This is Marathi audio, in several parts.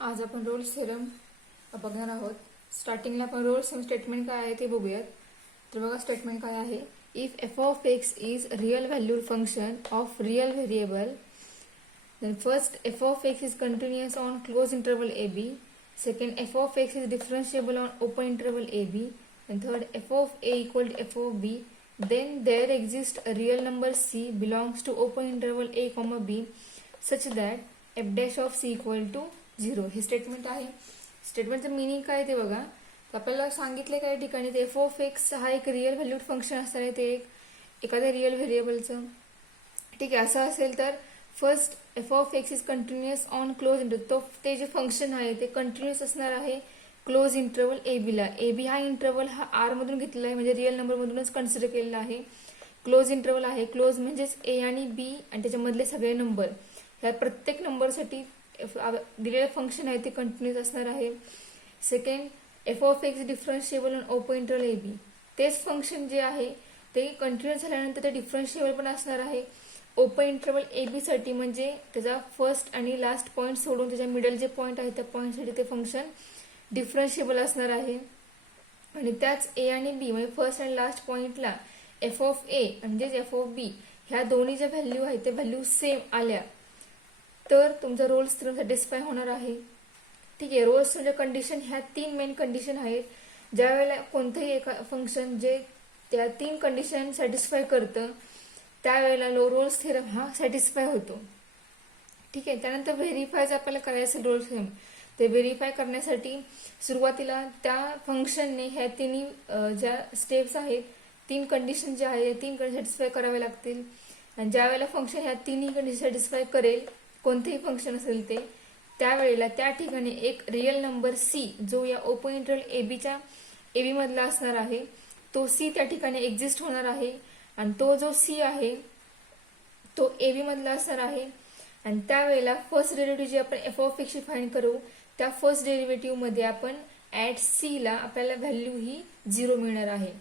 आज आपण रोल्स थेरम बघणार आहोत. स्टार्टिंगला आपण रोल्स थेरम स्टेटमेंट काय आहे ते बघूयात. तर बघा स्टेटमेंट काय आहे. If f of x is real valued function of real variable, then first f of x is continuous on closed interval ab, second f of x is differentiable on open interval ab, and third f of a equal to f of b, then there exists a real number c belongs to open interval a comma b such that f dash of c equal to 0. हे स्टेटमेंट आहे. स्टेटमेंटचं मिनिंग काय ते बघा. आपल्याला सांगितले काही ठिकाणी ते एफ ऑफ एक्स हा एक रिअल व्हॅल्यूड फंक्शन असणार आहे, ते एखाद्या रिअल व्हेरिएबलचं. ठीक आहे, असं असेल तर first f of x is continuous on close interval, तो ते जे फंक्शन आहे ते कंटिन्युअस असणार आहे क्लोज इंटरवल ए बीला. ए बी हा इंटरवल हा आर मधून घेतलेला आहे, म्हणजे रिअल नंबर मधूनच कन्सिडर केलेला आहे. क्लोज इंटरवल आहे. क्लोज म्हणजेच ए आणि बी आणि त्याच्यामधले सगळे नंबर, ह्या प्रत्येक नंबरसाठी दिलेलं फंक्शन आहे ते कंटिन्युअस असणार आहे. Second, f of x differentiable on open interval A b, तेच फंक्शन जे आहे ते कंटिन्युअस झाल्यानंतर ते डिफरन्शिएबल पण असणार आहे ओपन इंटरवल ए बी साठी, म्हणजे त्याचा फर्स्ट आणि लास्ट पॉईंट सोडून त्याच्या मिडल जे पॉईंट आहे त्या पॉईंटसाठी ते फंक्शन डिफरन्शिएबल असणार आहे. आणि त्याच ए आणि बी म्हणजे फर्स्ट आणि लास्ट पॉईंटला एफ ऑफ ए म्हणजेच एफ ऑफ बी ह्या दोन्ही ज्या व्हॅल्यू आहेत त्या व्हॅल्यू सेम आल्या तर तुमचा रोल्स थेरम सॅटिस्फाय होणार आहे. ठीक आहे, रोल्स थेरमच्या कंडिशन ह्या तीन मेन कंडिशन आहेत. ज्या वेळेला कोणतंही एका फंक्शन जे त्या तीन कंडिशन सॅटिस्फाय करतं त्यावेळेला रोल्स थेरम हा सॅटिस्फाय होतो. ठीक आहे, त्यानंतर व्हेरीफाय आपल्याला करायचं रोल्स थेरम. ते व्हेरीफाय करण्यासाठी सुरुवातीला त्या फंक्शनने ह्या तिन्ही ज्या स्टेप्स आहेत, तीन कंडिशन ज्या आहेत तीन कंडिशन सॅटिस्फाय कराव्या लागतील. आणि ज्या वेळेला फंक्शन ह्या तिन्ही कंडिशन सॅटिस्फाय करेल, कोणतेही फंक्शन असेल ते, त्यावेळेला त्या ठिकाणी एक रिअल नंबर सी जो या ओपन इंटरवल ए बी मधला असणार आहे तो सी त्या ठिकाणी एक्झिस्ट होणार आहे. आणि तो जो सी आहे तो ए बी मधला असणार आहे. आणि त्यावेळेला फर्स्ट डेरिव्हेटिव्ह जे आपण एफ ऑफ एक्स फाइंड करू त्या फर्स्ट डेरिव्हेटिव्ह मध्ये आपण ऍट सी ला आपल्याला व्हॅल्यू ही 0 मिळणार आहे.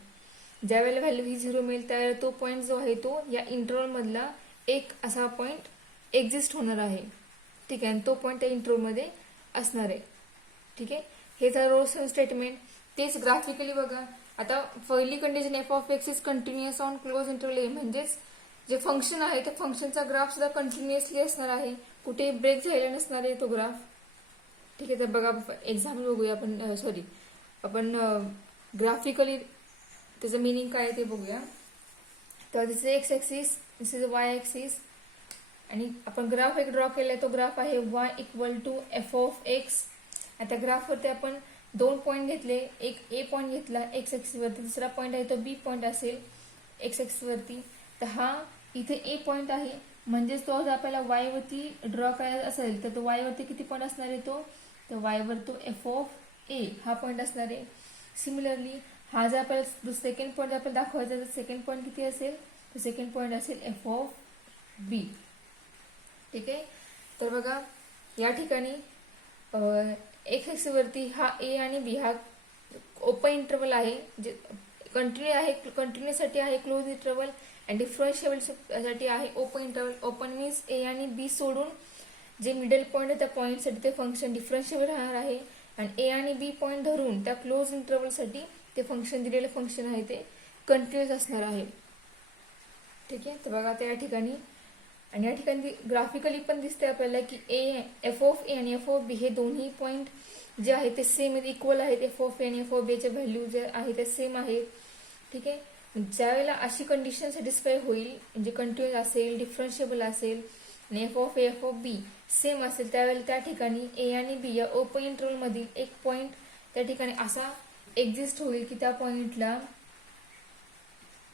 ज्या वेळेला व्हॅल्यू ही 0 मिळेल त्यावेळेला तो पॉईंट जो आहे तो या इंटरवल मधला एक असा पॉईंट एक्झिस्ट होणार आहे. ठीक आहे, आणि तो पॉईंट त्या इंटरवल मध्ये असणार आहे. ठीक आहे, हे झालं रोल्स थेरम स्टेटमेंट. तेच ग्राफिकली बघा. आता पहिली condition f of x is continuous on close interval a, म्हणजेच जे फंक्शन आहे त्या फंक्शनचा ग्राफ सुद्धा कंटिन्युअसली असणार आहे, कुठे ब्रेक झालेला नसणार आहे तो ग्राफ. ठीक आहे, तर बघा एक्झाम्पल बघूया आपण ग्राफिकली त्याचं मिनिंग काय ते बघूया. तर this is x axis, this is y axis, आणि आपण ग्राफ एक ड्रॉ केलाय. तो ग्राफ आहे y equal to F of X. आता ग्राफवरती आपण दोन पॉईंट घेतले, एक ए पॉईंट घेतला एक्स ऍक्सिस वरती, दुसरा पॉईंट आहे तो बी पॉईंट असेल एक्स ऍक्सिस वरती. तर हा इथे ए पॉईंट आहे, म्हणजेच तो जर आपल्याला वाय वरती ड्रॉ करायचा असेल तर तो वाय वरती किती पॉईंट असणार आहे, तो वाय वर तो एफ ऑफ ए हा पॉईंट असणार आहे. सिमिलरली हा जर आपल्याला सेकंड पॉईंट आपल्याला दाखवायचा तर सेकंड पॉईंट किती असेल, तर सेकंड पॉईंट असेल एफ ऑफ बी. ठीक आहे, तर बघा या ठिकाणी एक्स ऍक्सिस वरती हा ए आणि बी हा ओपन इंटरवल आहे, जे कंटिन्युअस साठी आहे क्लोज इंटरवल, आणि डिफरन्शिएबल साठी आहे ओपन इंटरवल. ओपन मीन्स ए आणि बी सोडून जे मिडल पॉईंट आहे त्या पॉईंट साठी ते फंक्शन डिफरन्शिएबल राहणार आहे. आणि ए आणि बी पॉईंट धरून त्या क्लोज इंटरवल साठी ते फंक्शन दिलेलं फंक्शन आहे ते कंटिन्युअस असणार आहे. ठीक आहे, तर बघा त्या ठिकाणी, आणि या ठिकाणी ग्राफिकली पण दिसते आपल्याला की एफ ऑफ ए आणि एफ ऑफ बी हे दोन्ही पॉईंट जे आहेत ते सेम आहेत, इक्वल आहेत. एफ ऑफ ए आणि एफ ऑफ बी च्या व्हॅल्यू जे आहे ते सेम आहेत. ठीक आहे, ज्या वेळेला अशी कंडिशन सॅटिस्फाय होईल, म्हणजे कंटिन्युअस असेल, डिफरन्शिएबल असेल आणि F of A F of B same असेल, त्यावेळेला त्या ठिकाणी ए आणि बी या ओपन इंटरवल मधील एक पॉईंट त्या ठिकाणी असा एक्झिस्ट होईल की त्या पॉईंटला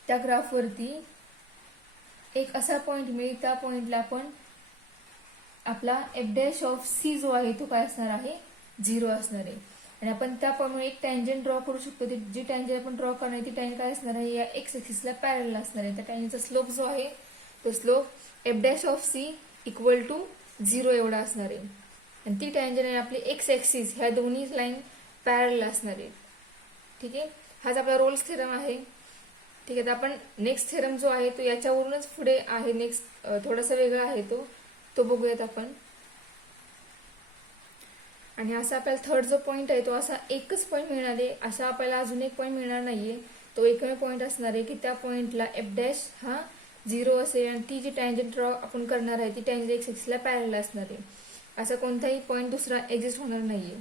त्या ग्राफवरती एक असा पॉईंट मिळेल, त्या पॉईंटला आपण आपला एफ डॅश ऑफ सी जो आहे तो काय असणार आहे, 0 असणार आहे. आणि आपण त्या पॉईंटवर एक टँजंट ड्रॉ करू शकतो. जी टँजंट आपण ड्रॉ करणार ती टँजंट काय असणार आहे, या एक्स ऍक्सिसला पॅरलल असणार आहे. त्या टँजंटचा स्लोप जो आहे तो slope F dash of C equal to 0 एवढा असणार आहे. आणि ती टँजंट आहे आपली एक्स ऍक्सिस, ह्या दोन्ही लाईन पॅरलल असणार आहे. ठीक आहे, हाच आपला रोल्स थेरम आहे. ठीक आहे, तर आपण नेक्स्ट थेरम जो आहे तो याच्यावरूनच पुढे आहे, नेक्स्ट थोडासा वेगळा आहे तो बघूयात आपण. आणि असा आपल्याला थर्ड जो पॉईंट आहे तो असा एकच पॉईंट मिळणार आहे, असा आपल्याला अजून एक पॉईंट मिळणार नाहीये. तो एकमेव पॉईंट असणार आहे की त्या पॉईंटला एफ डॅश हा 0 असेल आणि ती जी टँजंट ड्रॉ आपण करणार आहे ती टँजंट एक्स ॲक्सिसला पॅरलल असणार आहे. असा कोणताही पॉईंट दुसरा एक्झिस्ट होणार नाहीये.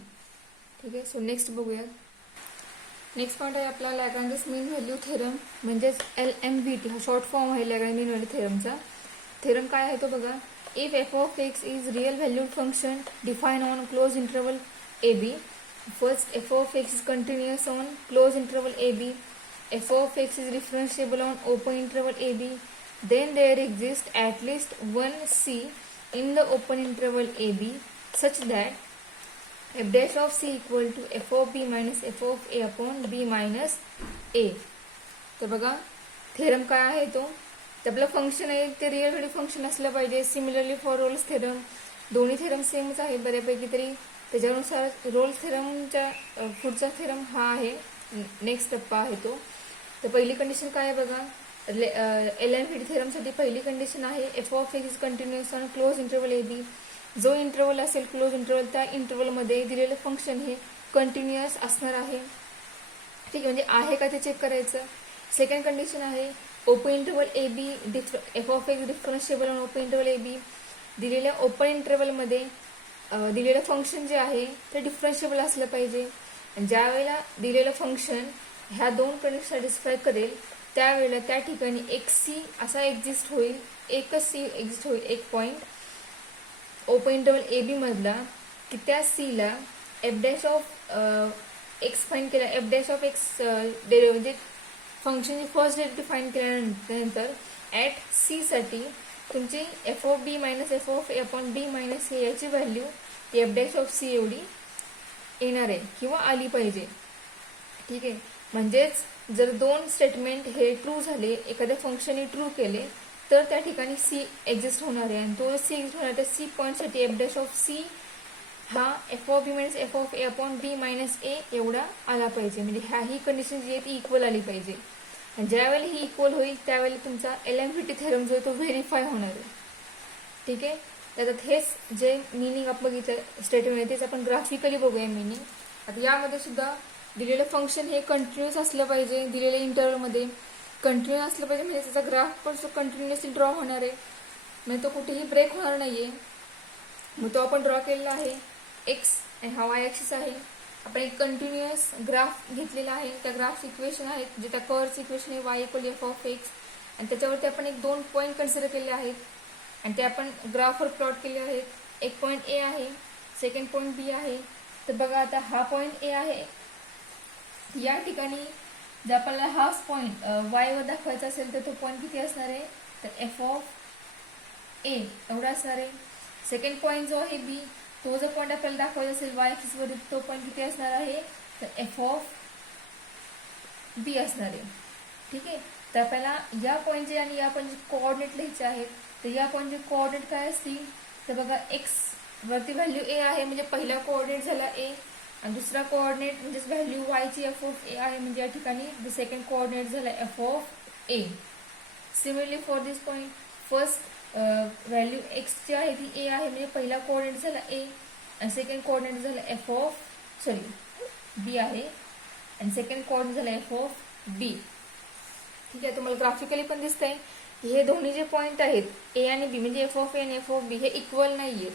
ठीक आहे. सो नेक्स्ट बघूया. नेक्स्ट पॉईंट आहे आपला लॅग्रांजेस मीन व्हॅल्यू थेरम, म्हणजेच LMVT. हा शॉर्ट फॉर्म आहे लॅग्रांज मीन व्हॅल्यू थेरमचा. थेरम काय आहे तो बघा. If f of x is real valued function define on close interval AB. First, f of x is continuous on close interval AB. F of x is differentiable on open interval AB. Then there exists at least one C in the open interval AB such that f dash of C equal to f of B minus f of A upon B minus A. तर बघा थेरम काय आहे तो. तर आपलं फंक्शन आहे ते रिअल व्हॅल्यू फंक्शन असलं पाहिजे. सिमिलरली फॉर रोल्स थेरम, दोन्ही थेरम सेमच आहेत बऱ्यापैकी तरी. त्याच्यानुसार रोल्स थेरमच्या पुढचा थेरम हा आहे, नेक्स्ट टप्पा आहे तो. तर पहिली कंडिशन काय आहे बघा. LMVT थेरमसाठी पहिली कंडिशन आहे F of x is continuous on close interval AB. जो इंटरवल असेल क्लोज इंटरवल त्या इंटरवलमध्ये दिलेलं फंक्शन हे कंटिन्युअस असणार आहे. ठीक आहे, म्हणजे आहे का ते चेक करायचं. सेकंड कंडिशन आहे open interval AB. F of x differentiable on open interval AB. दिलेल्या ओपन इंटरवलमध्ये दिलेलं फंक्शन जे आहे ते डिफरन्शिएबल असलं पाहिजे. आणि ज्या वेळेला दिलेलं फंक्शन ह्या दोन कंडिशन सॅटिस्फाय करेल त्यावेळेला त्या ठिकाणी एक C असा एक्झिस्ट होईल, एकच C एक्झिस्ट होईल, एक पॉईंट ओपन इंटरवल AB मधला की त्या Cला f dash of x find केला. एफ डॅश ऑफ एक्स म्हणजे फंक्शनची फर्स्ट डेरिव्हेटिव्ह फाईन केल्यानंतर ॲट C साठी तुमची f of B minus f of A upon B minus A याची value f dash of C एवढी येणार आहे किंवा आली पाहिजे. ठीक आहे, म्हणजेच जर दोन स्टेटमेंट हे ट्रू झाले, एखाद्या फंक्शनने ट्रू केले तर त्या ठिकाणी C एक्झिस्ट होणार आहे. आणि तो C एक्झिस्ट होणार त्या C पॉईंटसाठी एफ डॅश ऑफ C हा f of B minus f of A upon B minus A एवढा आला पाहिजे. म्हणजे ही कंडिशन जी आहे ती इक्वल आली पाहिजे. आणि ज्यावेळेला ही इक्वल होईल त्यावेळेला तुमचा LMVT थेरम जो आहे तो व्हेरीफाय होणार आहे. ठीक आहे, त्याच्यात हेच जे मिनिंग आपण बघितलं स्टेटमेंट आहे तेच आपण ग्राफिकली बघूया मिनिंग. आता यामध्ये सुद्धा दिलेलं फंक्शन हे कंटिन्युअस असलं पाहिजे. दिलेल्या इंटरवलमध्ये कंटिन्युअस असलं पाहिजे, म्हणजे त्याचा ग्राफ पण कंटिन्युअसली ड्रॉ होणार आहे, म्हणजे तो कुठेही ब्रेक होणार नाहीये. मग तो आपण ड्रॉ केलेला आहे. एक्स आणि हा वाय ॲक्सिस आहे. आपण एक कंटिन्युअस ग्राफ घेतलेला आहे. त्या ग्राफची इक्वेशन आहेत जे त्या कर्वचं इक्वेशन आहे y equal F of x. आणि त्याच्यावरती आपण एक दोन पॉईंट कन्सिडर केले आहेत आणि ते आपण ग्राफवर प्लॉट केले आहेत. एक पॉईंट ए आहे, सेकंड पॉईंट बी आहे. तर बघा आता हा पॉईंट ए आहे. या ठिकाणी जर आपल्याला हाच पॉईंट वाय वर दाखवायचा असेल तर तो पॉईंट किती असणार आहे, तर एफ ऑफ ए एवढा असणार आहे. सेकंड पॉईंट जो आहे बी, तो जर पॉईंट आपल्याला दाखवायचा असेल वाय ॲक्सिस वर तो पॉईंट किती असणार आहे, तर एफ ऑफ बी असणार आहे. ठीक आहे, तर आपल्याला या पॉईंटचे आणि या पॉईंटचे कोऑर्डिनेट लिहायचे आहेत. तर या पॉईंटचे कोऑर्डिनेट काय असतील, तर बघा एक्स वरती व्हॅल्यू ए आहे म्हणजे पहिला कोऑर्डिनेट झाला ए, आणि दुसरा कोऑर्डिनेट म्हणजेच व्हॅल्यू वायची एफ ऑफ ए आहे म्हणजे या ठिकाणी द सेकंड कोऑर्डिनेट झाला f of A. Similarly for this point first value एक्सची आहे ती ए आहे म्हणजे पहिला कोऑर्डिनेट झाला ए आणि सेकंड कोऑर्डिनेट झाला एफ ऑफ बी आहे आणि सेकंड कोऑर्डिनेट झाला एफ ऑफ बी. ठीक आहे, तुम्हाला ग्राफिकली पण दिसतंय हे दोन्ही जे पॉईंट आहेत ए आणि बी म्हणजे एफ ऑफ ए आणि एफ ऑफ बी हे इक्वल नाही आहेत.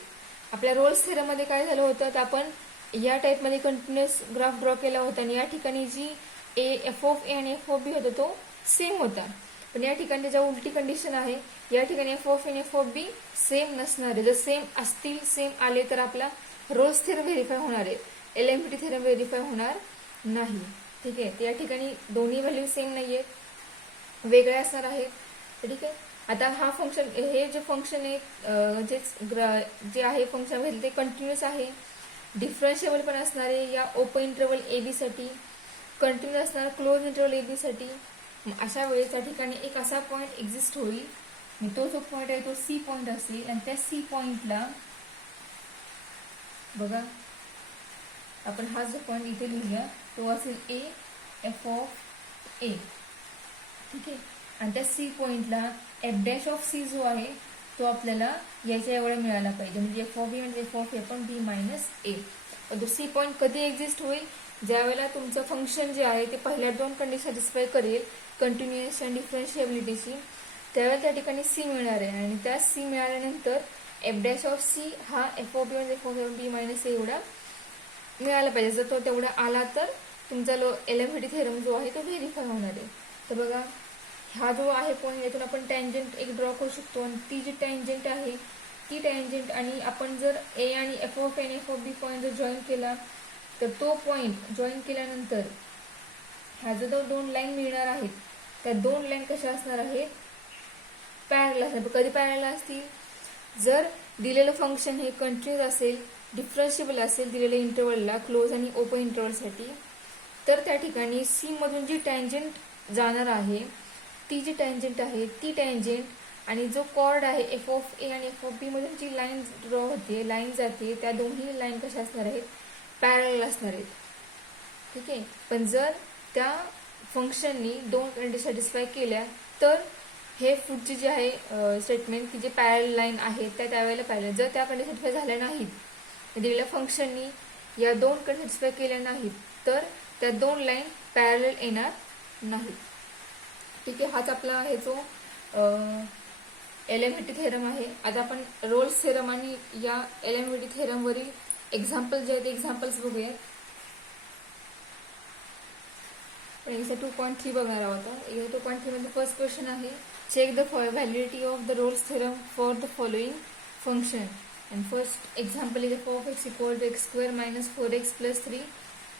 आपल्या रोल्स थेरममध्ये काय झालं होतं तर आपण या टाईपमध्ये कंटिन्युअस ग्राफ ड्रॉ केला होता आणि या ठिकाणी जी एफ ऑफ ए आणि एफ ऑफ बी होता तो सेम होता. पण या ठिकाणी त्याच्या उलटी कंडिशन आहे, या ठिकाणी एफ ऑफ ए आणि एफ ऑफ बी सेम नसणार आहे. जर सेम असतील, सेम आले तर आपला रोल्स थेरम व्हेरीफाय होणार आहे, LMVT थेरम व्हेरीफाय होणार नाही. ठीक आहे, या ठिकाणी दोन्ही व्हॅल्यू सेम नाही आहेत, वेगळ्या असणार आहेत. ठीक आहे, आता हा फंक्शन हे जे फंक्शन आहे जे आहे फंक्शन ते कंटिन्युअस आहे, डिफरन्शिएबल पण असणार आहे या ओपन इंटरवल AB साठी, कंटिन्युअस असणार क्लोज इंटरवल AB साठी. अशा वेळेस त्या ठिकाणी एक असा पॉईंट एक्झिस्ट होईल, तो जो पॉईंट आहे तो C पॉईंट असेल आणि त्या C पॉईंटला बघा आपण हा जो पॉईंट इथे लिहिला तो असेल ए एफ ऑफ ए. ठीक आहे, आणि त्या C पॉईंटला एफ डॅश ऑफ C जो आहे तो आपल्याला याच्या एवढा मिळाला पाहिजे म्हणजे एफ ऑफ बी म्हणजे एफ ऑफ ए पण बी मायनस ए. सी पॉईंट कधी एक्झिस्ट होईल, ज्यावेळेला तुमचं फंक्शन जे आहे ते पहिल्या दोन कंडिशन सॅटिस्फाय करेल, कंटिन्युअस आणि डिफरन्शिएबिलिटीची, त्यावेळेला त्या ठिकाणी सी मिळणार आहे. आणि त्या सी मिळाल्यानंतर एफ डॅश ऑफ सी हा एफ ऑफ बी म्हणजे F of B minus A एवढा मिळाला पाहिजे. जर तो तेवढा आला तर तुमचा एलएमव्हीटी थेरम जो आहे तो व्हेरीफाय होणार आहे. तर बघा, हा जो आहे पॉईंट, यातून आपण टँजंट एक ड्रॉ करू शकतो. आणि ती जी टँजंट आहे ती टँजंट, आणि आपण जर ए आणि F of N F of B point जर जॉईन केला, तर तो पॉईंट जॉईन केल्यानंतर ह्या जो दोन लाईन मिळणार आहेत, त्या दोन लाईन कशा असणार आहेत, पॅरलल असणार. कधी पॅरलल असतील, जर दिलेलं फंक्शन हे कंटिन्यूअस असेल, डिफरन्शिएबल असेल दिलेल्या इंटरवलला, क्लोज आणि ओपन इंटरवलसाठी, तर त्या ठिकाणी सी मधून जी टँजंट जाणार आहे, ती जी टँजंट आहे ती टँजंट आणि जो कॉर्ड आहे एफ ऑफ ए आणि एफ ऑफ बी मधून जी लाईन ड्रॉ होते, लाईन जाते, त्या दोन्ही लाईन कशा असणार आहेत, पॅरलल असणार आहेत. ठीक आहे. पण जर त्या फंक्शननी दोन कंडिशन सॅटिस्फाय केल्या, तर हे पुढची जी आहे स्टेटमेंट की जे पॅरलल लाईन आहे त्या त्यावेळेला पॅरलल. जर त्या कंडिशन सॅटिस्फाय झाल्या नाहीत, दिलेल्या फंक्शननी या दोन कंडिशन सॅटिस्फाय केल्या नाहीत, तर त्या दोन लाईन पॅरलल येणार नाहीत. ठीक आहे. हाच आपला आहे जो एलएमव्हीटी थेरम आहे. आता आपण रोल्स थेरम आणि या एलएमव्हीटी थेरम वरील एक्झाम्पल जे आहेत एक्झाम्पल्स बघूया. पण इथे 2.3 बघणार आहोत. इथे 2.3 मध्ये फर्स्ट क्वेश्चन आहे, check the validity of the Rolle's theorem for the following function. And first example is F of X equal to X square minus 4x plus 3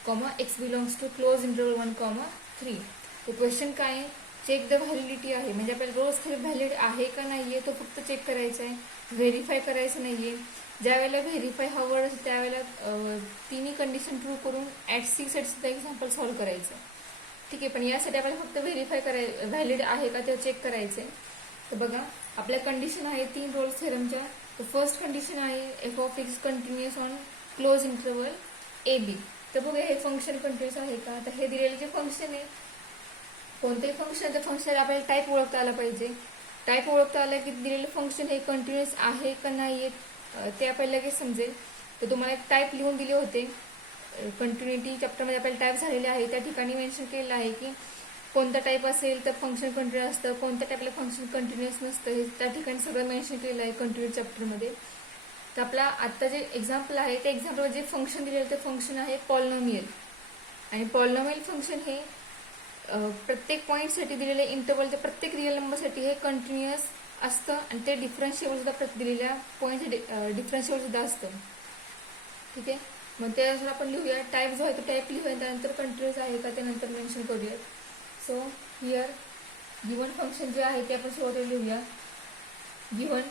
comma X belongs to close interval 1,3. तो क्वेश्चन काय आहे, चेक द व्हॅलिडिटी आहे, म्हणजे आपल्याला रोल्स थेरम व्हॅलिड आहे का नाहीये तो फक्त चेक करायचा आहे, व्हेरीफाय करायचं नाहीये. ज्यावेळेला व्हेरीफाय हा वर्ड असतो त्यावेळेला तिन्ही कंडिशन ट्रू करून ॲट सी साठी सुद्धा एक्झाम्पल सॉल्व्ह करायचं. ठीक आहे. पण यासाठी आपल्याला फक्त व्हेरीफाय करायचं, व्हॅलिड आहे का ते चेक करायचंय. तर बघा, आपल्या कंडिशन आहे तीन रोल्स थेरमच्या. तर फर्स्ट कंडिशन आहे F of X continuous on close interval A B. तर बघा, हे फंक्शन कंटिन्युअस आहे का. तर हे दिलेले जे फंक्शन आहे, कोणतेही फंक्शन, त्या फंक्शनला आपल्याला टाईप ओळखता आला पाहिजे. टाईप ओळखता आला की दिलेलं फंक्शन हे कंटिन्युअस आहे का नाही ते आपल्याला लगेच समजेल. तर तुम्हाला एक टाईप लिहून दिले होते, कंटिन्युटी चॅप्टरमध्ये आपल्याला टाईप झालेले आहे, त्या ठिकाणी मेन्शन केलेलं आहे की कोणता टाईप असेल तर फंक्शन कंटिन्युअस असतं, कोणत्या टाईपला फंक्शन कंटिन्युअस नसतं, हे त्या ठिकाणी सगळं मेन्शन केलेलं आहे कंटिन्युअस चॅप्टरमध्ये. तर आपला आत्ता जे एक्झाम्पल आहे ते एक्झाम्पलमध्ये जे फंक्शन दिलेलं ते फंक्शन आहे पॉलिनॉमियल. आणि पॉलिनॉमियल फंक्शन हे प्रत्येक पॉईंटसाठी दिलेल्या इंटरवलच्या प्रत्येक रिअल नंबरसाठी हे कंटिन्युअस असतं आणि ते डिफरन्शिएबल सुद्धा दिलेल्या पॉईंटचे डिफरन्शिएबल सुद्धा असतं. ठीक आहे. मग त्यानुसार आपण लिहूया, टाईप जो आहे तो टाईप लिहूया, त्यानंतर कंटिन्युअस आहे का ते नंतर मेन्शन करूयात. सो हिअर गिवन फंक्शन जे आहे ते आपण सुरुवातीला लिहूया. Given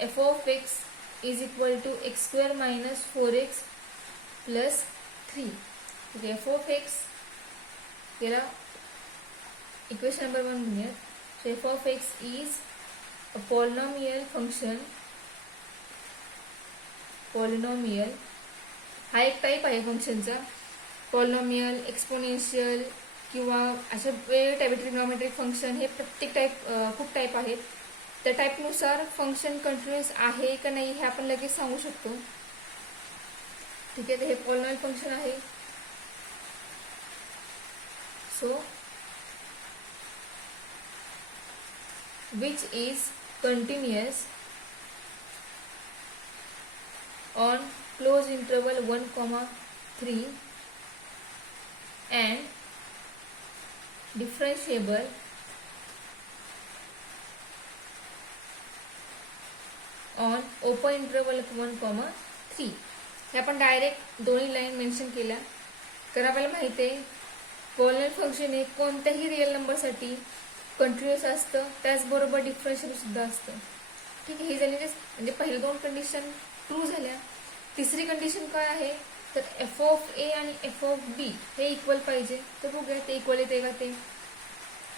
F of x is equal to X square minus 4x plus 3. ठीक आहे. एफ ऑफ एक्स याला इक्वेशन नंबर 1 म्हणूयात. So F of x is a polynomial function. Polynomial हा एक टाईप आहे फंक्शनचा. पॉलिनॉमियल, एक्सपोनेन्शियल किंवा अशा वेगवेगळे टाईप ट्रिग्नॉमेट्रिक फंक्शन, हे प्रत्येक टाईप खूप टाईप आहेत. त्या टाईपनुसार फंक्शन कंटिन्युअस आहे का नाही हे आपण लगेच सांगू शकतो. ठीक आहे. तर हे पॉलिनॉमियल फंक्शन आहे. So which is continuous on close interval 1,3 and differentiable on open interval 1,3. हे आपण डायरेक्ट दोन्ही लाईन मेन्शन केल्या, कारण आपल्याला माहिती आहे पॉलिनॉमियल फंक्शन हे कोणत्याही रिअल नंबरसाठी कंटिन्युअस असतं, त्याचबरोबर डिफरन्शिएबल सुद्धा असतं. ठीक आहे. ही झाली म्हणजे पहिल्या दोन कंडिशन ट्रू झाल्या. तिसरी कंडिशन काय आहे, तर एफ ऑफ ए आणि एफ ऑफ बी हे इक्वल पाहिजे. तर बघूया ते इक्वल येते का ते.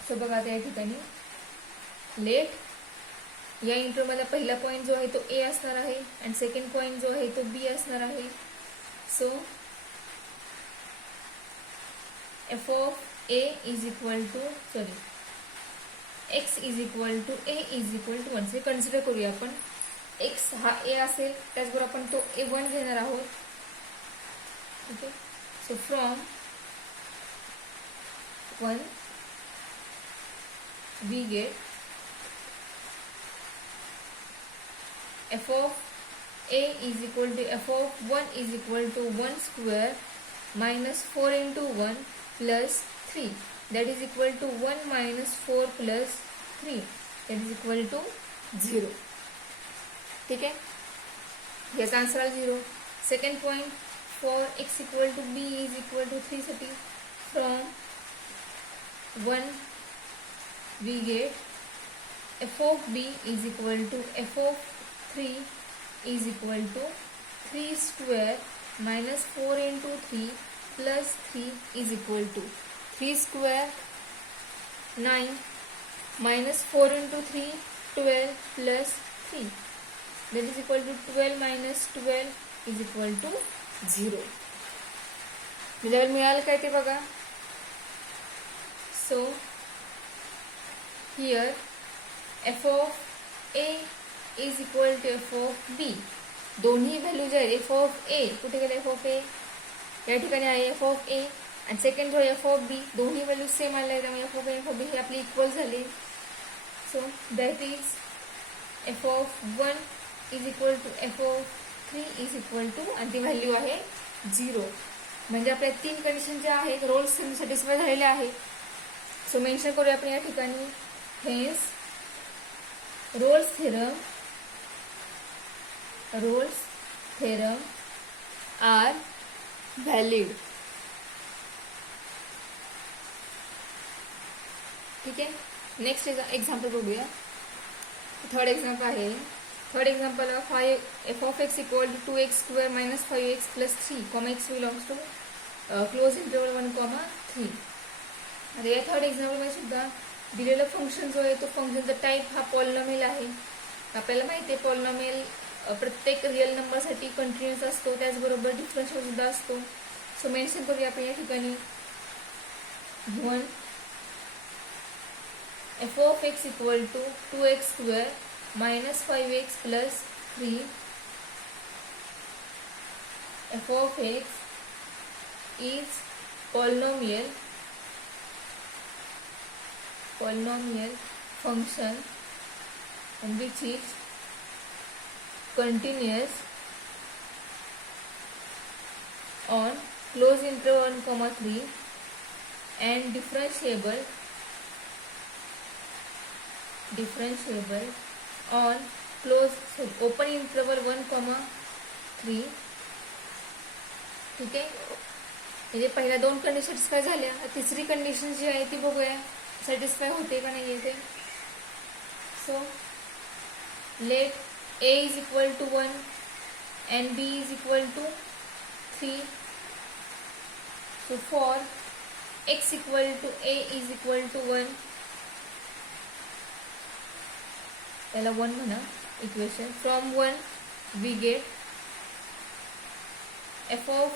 सो बघा, त्या ठिकाणी लेट या इंटरव्हलला पहिला पॉईंट जो आहे तो ए असणार आहे आणि सेकंड पॉईंट जो आहे तो बी असणार आहे. So F of A is equal to x is equal to A is equal to 1. हे कन्सिडर करूया आपण. x हा a असेल, त्याचबरोबर आपण तो a1 घेणार आहोत. Okay, so from 1 we get f of a is equal to f of 1 is equal to 1 square minus 4 into 1 plus 3, that is equal to 1 minus 4 plus 3, that is equal to 0. ठीक है, याचा आन्सर आला 0. Second point, for x equal to b is equal to 3 साठी from 1 we get f of b is equal to f of 3 is equal to 3 square minus 4 into 3 plus 3 is equal to 3 square 9 minus 4 into 3 12 plus 3, that is equal to 12 minus 12 is equal to 0. Level मिळालं काय ते बघा. So here f of a is equal to f of b, दोन्ही व्हॅल्यू जे आहेत f of a, कुठे गेले f of a, या ठिकाणी आहे f of a, आणि सेकंड जो f of b, दोन्ही व्हॅल्यू सेम आले, त्यामुळे f of a f of b हे आपले इक्वल झाले. So that is f of 1 is equal to f of 3 is equal to, आणि ती व्हॅल्यू आहे 0. म्हणजे आपल्या 3 कंडिशन ज्या आहेत रोल्स सॅटिस्फाय झालेल्या आहेत. सो मेन्शन करूया आपण या ठिकाणी, hence Rolle's theorem are valid. ठीक आहे, नेक्स्ट एक्झाम्पल बघूया. थर्ड एक्झाम्पल आहे, third example of f of x equal to 2x square minus 5x plus 3, x belongs to close interval 1, 3. आता या थर्ड एक्झाम्पलमध्ये सुद्धा दिलेलं फंक्शन जो आहे तो फंक्शनचा टाईप हा पॉलिनॉमियल आहे. आपल्याला माहिती आहे पॉलिनॉमियल प्रत्येक रिअल नंबरसाठी कंटिन्युअस असतो, त्याचबरोबर डिफरन्शियल सुद्धा असतो. सो मेन्शन करूया आपण या ठिकाणी 1 f of x equal to 2x square minus 5x plus 3, f of x is polynomial function and which is continuous on close interval 1, 3 and differentiable on open interval 1, 3. ठीक आहे, म्हणजे पहिल्या 2 कंडिशन सॅटिस्फाय झाल्या, तिसरी कंडिशन जी आहे ती बघूया सॅटिस्फाय होते का नाही येते. So let a is equal to 1 and b is equal to 3. So for x equal to a is equal to 1, त्याला 1 म्हणा equation. From 1 we get f of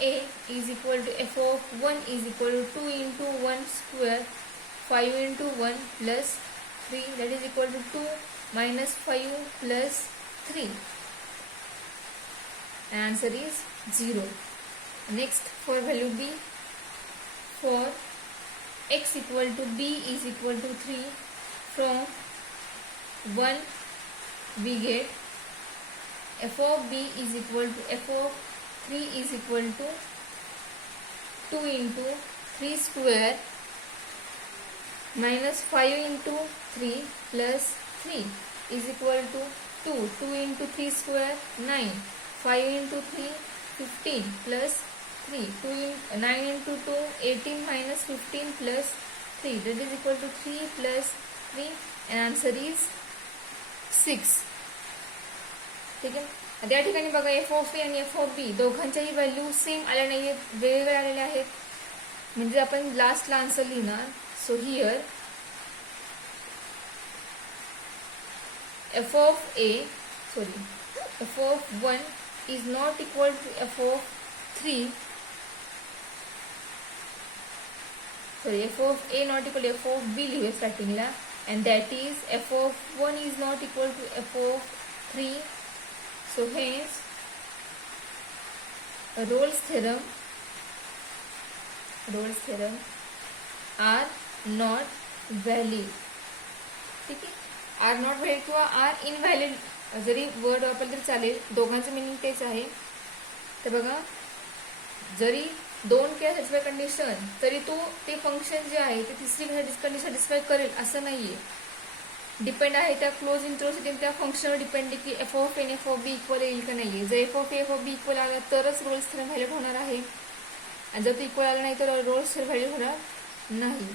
a is equal to f of 1 is equal to 2 into 1 square 5 into 1 plus 3, that is equal to 2 minus 5 plus 3, and answer is 0. Next, for value b, for x equal to b is equal to 3, from 1 we get f of b is equal to f of 3 is equal to 2 into 3 square minus 5 into 3 plus 3 is equal to 2. 2 into 3 square 9, 5 into 3 15 plus 3, 9 into 2 18 minus 15 plus 3, that is equal to 3 plus 3, and answer is 6. ठीक आहे, त्या ठिकाणी बघा f of a आणि f of b दोघांच्याही व्हॅल्यू सेम आल्या नाहीये, वेगवेगळे आलेले आहेत, म्हणजे आपण लास्टला आन्सर लिहिणार. So here f of 1 is not equal to f of 3, f of a not equal to f of b लिहूया स्टार्टिंगला, and that is f of 1 is not equal to f of 3. So hence Rolle's theorem are not valid. ठीक आहे, आर नॉट व्हॅलिड किंवा आर इनव्हॅलिड जरी वर्ड वापरलं तरी चालेल, दोघांचं मिनिंग तेच आहे. तर बघा, जरी दोन केस सॅटिस्फाय कंडिशन तरी तो ते फंक्शन जे आहे ते तिसरी कंडिशन सॅटिस्फाय करेल असं नाहीये. डिपेंड आहे त्या क्लोज इंटरव्ह्यूसाठी त्या फंक्शनवर डिपेंड आहे की F of N F of B equal येईल का नाहीये. जर एफ ऑफ बी इक्वल आला तरच रोल्स थेरम व्हॅलिड होणार आहे, आणि जर तो इक्वल आला नाही तर रोल्स थेरम व्हॅलिड होणार नाही.